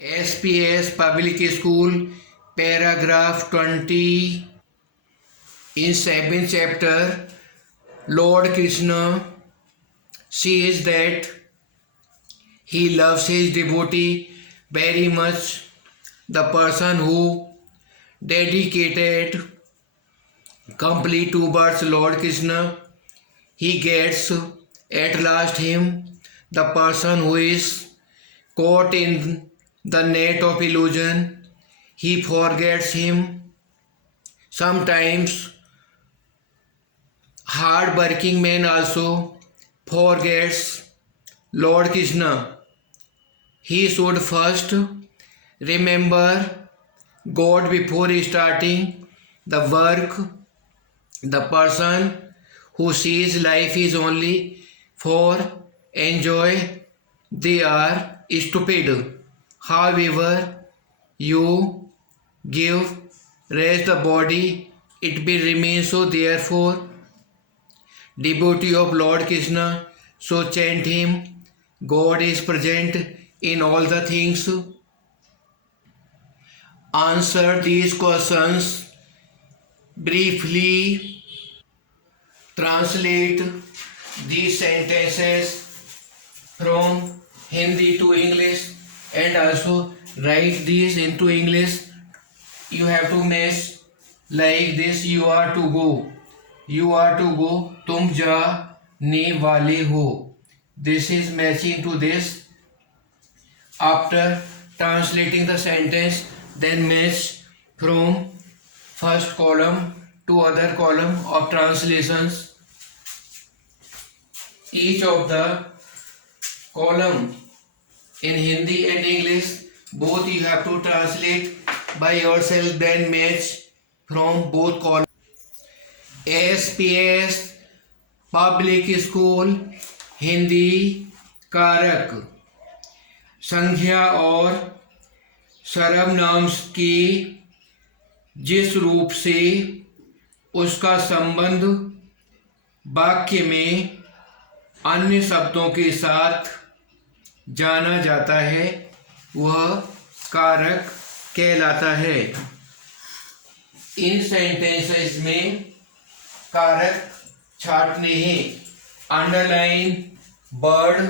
SPS Public School, paragraph 20. In 7th chapter, Lord Krishna says that he loves his devotee very much. The person who dedicated complete towards Lord Krishna, he gets at last him. The person who is caught in the net of illusion, he forgets him. Sometimes hard working man also forgets Lord Krishna. He should first remember God before starting the work. The person who sees life is only for enjoy, they are stupid. However, you give rest the body, it will remain so. Therefore, devotee of Lord Krishna, so chant him. God is present in all the things. Answer these questions briefly. Translate these sentences from Hindi to English and also write these into English. You have to match like this. You are to go. You are to go. तुम जाने वाले हो. This is matching to this. After translating the sentence, then match from first column to other column of translations. Each of the column in Hindi and English, both you have to translate by yourself, then match from both columns. SPS public school Hindi कारक संज्ञा और सर्वनाम की जिस रूप से उसका संबंध वाक्य में अन्य शब्दों के साथ जाना जाता है, वह कारक कहलाता है. इन सेंटेंसेस में कारक छाटने हैं. अंडरलाइन वर्ड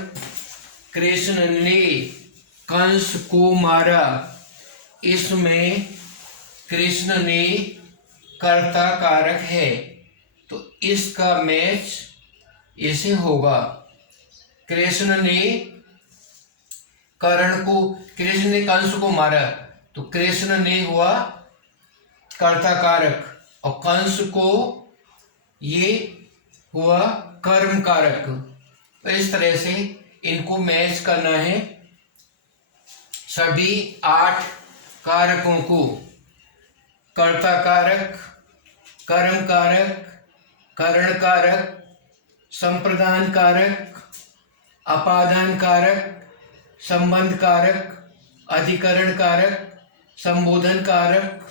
कृष्ण ने कंस को मारा. इसमें कृष्ण ने कर्ता कारक है, तो इसका मैच ऐसे होगा. कृष्ण ने कृष्ण ने कंस को मारा, तो कृष्ण ने हुआ कर्ता कारक और कंस को ये हुआ कर्म कारक. तो इस तरह से इनको मैच करना है. सभी 8 कारकों को कर्ता कारक, कर्म कारक, करण कारक, संप्रदान कारक, अपादान कारक, संबंध कारक, अधिकरण कारक, संबोधन कारक,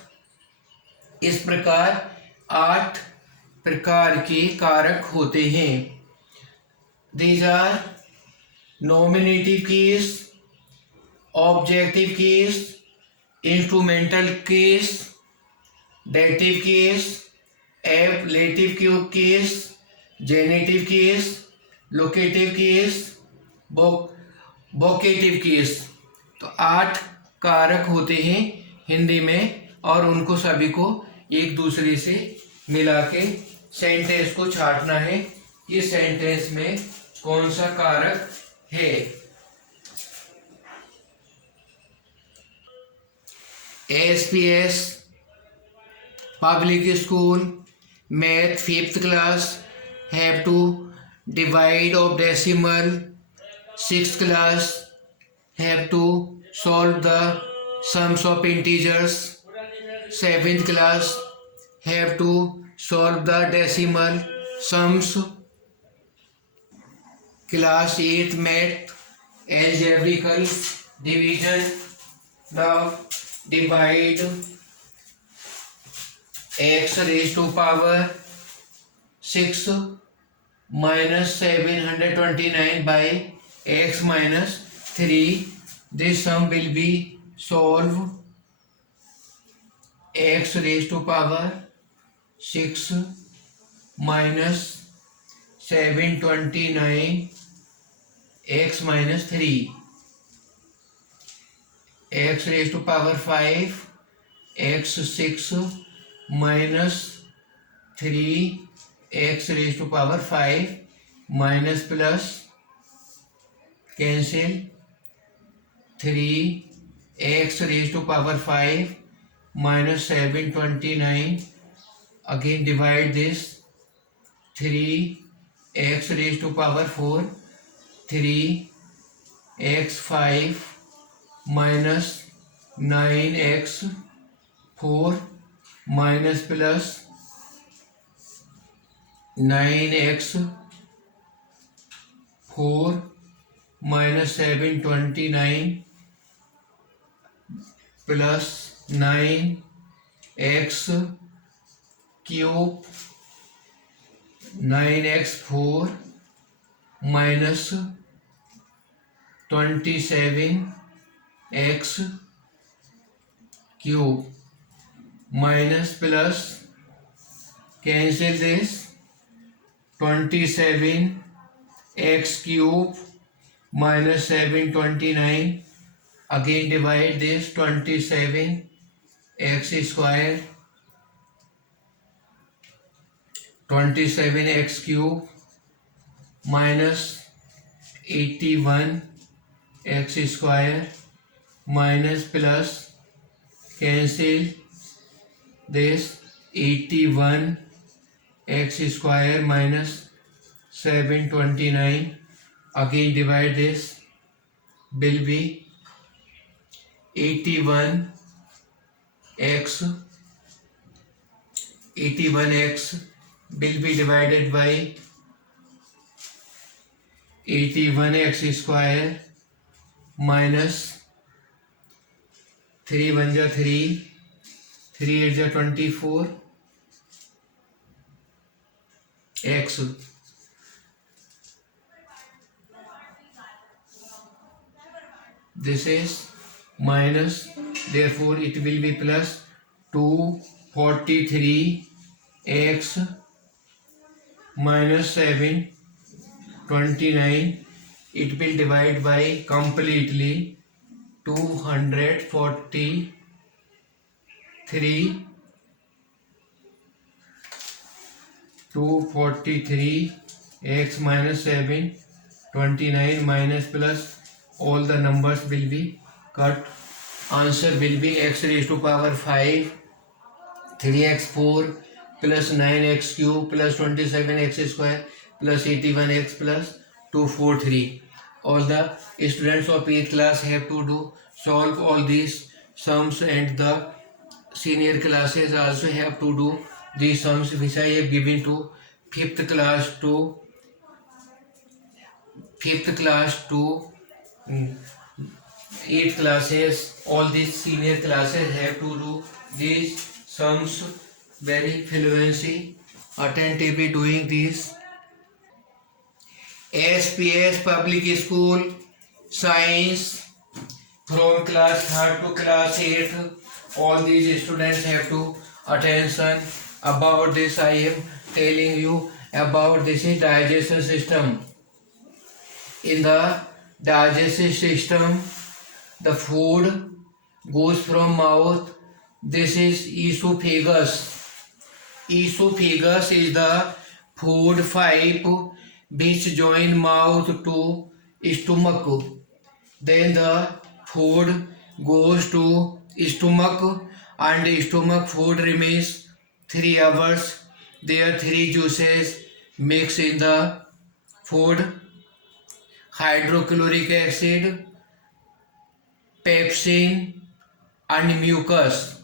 इस प्रकार 8 प्रकार के कारक होते हैं. These are nominative case, objective case, instrumental case, dative case, ablative case, genitive case, locative case, vocative case. तो 8 कारक होते हैं हिंदी में और उनको सभी को एक दूसरे से मिला के सेंटेंस को छाटना है. इस सेंटेंस में कौन सा कारक है. SPS public school math 5th class have to divide of decimal. 6th class have to solve the sums of integers. 7th class have to solve the decimal sums. Class 8th math algebraical division. Now divide x raised to power 6 minus 729 by x minus 3. This sum will be solve x raised to power 6 minus 729 x minus 3, x raised to power 5 x 6 minus 3 x raised to power 5 minus plus cancel 3 x raised to power 5 minus 729, again divide this 3 x raised to power 4, 3 x 5 minus 9 x 4 minus plus 9 x 4 minus 729 plus 9 x cube 9x4 minus 27 x cube minus plus cancel this 27 x cube minus 729, again divide this 27 x square 27 x cube minus 81 x square minus plus cancel this 81 x square minus 729, again divide this will be 81 x will be divided by 81 x square minus 3 1 जा 3, 3 8 जा 24 x, this is minus, therefore it will be plus 243 x minus 729, it will divide by completely 243 x minus 729 minus plus all the numbers will be cut. Answer will be x raised to power 5 3x4 plus 9x cube plus 27x square plus 81x plus 243. All the students of 8th class have to do solve all these sums, and the senior classes also have to do these sums which I have given to 5th class to 8th classes. All these senior classes have to do these sums very fluently, attentively doing these. SPS Public School Science from class 3rd to class 8th, all these students have to attention about this. I am telling you about this is digestion system. In the digestive system, the food goes from mouth. This is esophagus. Esophagus is the food pipe which join mouth to stomach. Then the food goes to stomach, and stomach food remains 3 hours. There 3 juices mix in the food: hydrochloric acid, pepsin, and mucus.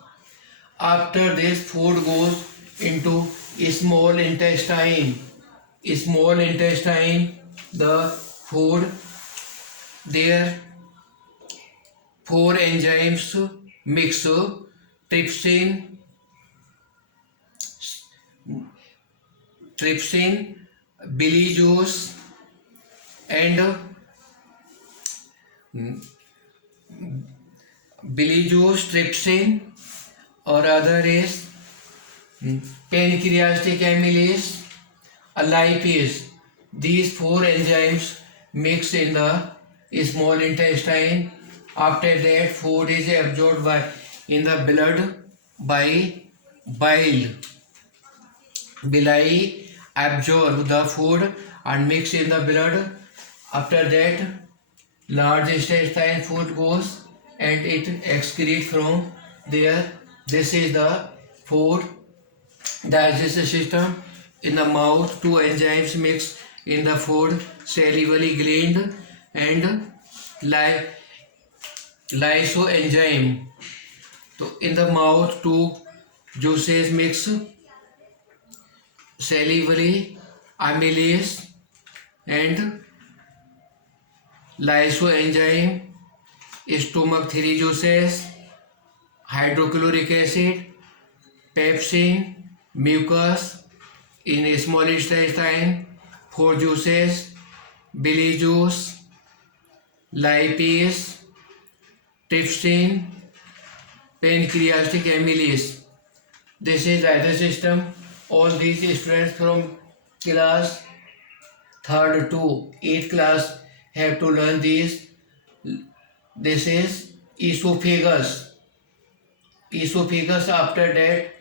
After this, food goes into small intestine. Small intestine, the food, there 4 enzymes mix: trypsin, bilirubin, and bilirubin, trypsin, or other is pancreatic amylase, a lipase. These four enzymes mix in the small intestine. After that, food is absorbed in the blood by bile. Villi absorb the food and mix in the blood. After that, large intestine food goes and it excretes from there. This is the food digestive system. In the mouth, two enzymes mix in the food, salivary gland and lysoenzyme. So in the mouth, two juices mix, salivary amylase and lysoenzyme. Stomach, three juices, hydrochloric acid, pepsin, mucus. In small intestine, four juices, billy juice, lipase, trypsin, pancreatic amylase. This is digestive system. All these students from class 3rd to 8th class have to learn these. This is esophagus. Esophagus, after that,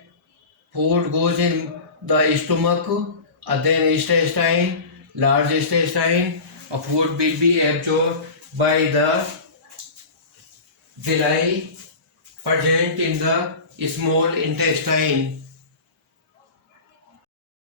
food goes in the stomach, then intestine, large intestine. Food will be absorbed by the villi present in the small intestine.